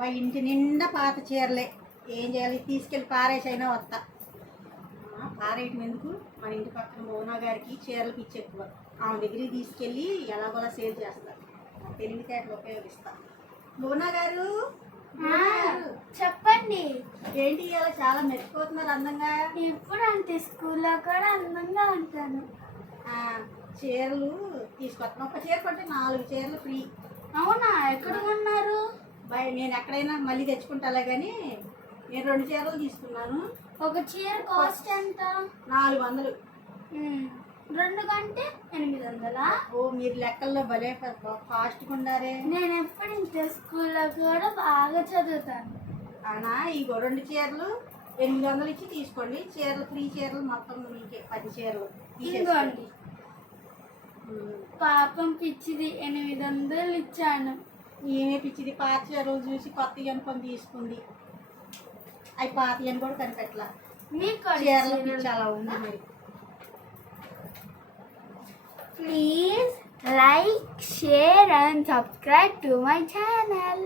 మా ఇంటి నిండా పాత చీరలే. ఏం చేయాలి, తీసుకెళ్ళి పారేసైనా వస్తా. పారేయటం ఎందుకు, మన ఇంటి పక్కన మోనా గారికి చీరలు పిచ్చి ఎక్కువ. ఆమె దగ్గరికి తీసుకెళ్ళి ఎలాగోలా సేల్ చేస్తా, తెలివితేటలు ఉపయోగిస్తా. మోనా గారు చెప్పండి. ఏంటి అలా చాలా మెచ్చిపోతున్నారు అందంగా? ఇప్పుడు అంటే స్కూల్లో కూడా అందంగా ఉంటాను. చీరలు తీసుకొస్తాను. ఒక చీర కొంటే 4 చీరలు ఫ్రీ. అవునా, ఎక్కడ కొన్నారు? నేను ఎక్కడైనా మళ్ళీ తెచ్చుకుంటాలే కానీ నేను 2 చీరలు తీసుకున్నాను. ఒక చీర కాస్ట్ ఎంత? 400. 2 కంటే 800. ఓ, మీరు లెక్కల్లో భలే ఫాస్ట్గా ఉండారే. నేను ఎప్పటి నుంచి స్కూల్లో కూడా బాగా చదువుతాను. అవునా, ఇగో 2 చీరలు 800 ఇచ్చి తీసుకోండి. చీరలు ఫ్రీ, చీరలు మొత్తం మీకే 10 చీరలు ఇదిగోండి. పాపం పిచ్చిది 800 ఇచ్చాను. ఏమే పిచ్చిది, పాత చీరలు చూసి కొత్త అనుకొని తీసుకుంది. అవి పాత అని కూడా కనిపెట్టలా. మీకు చీరలు పిచ్చి అలా ఉంది మరి. Please like, share and subscribe to my channel.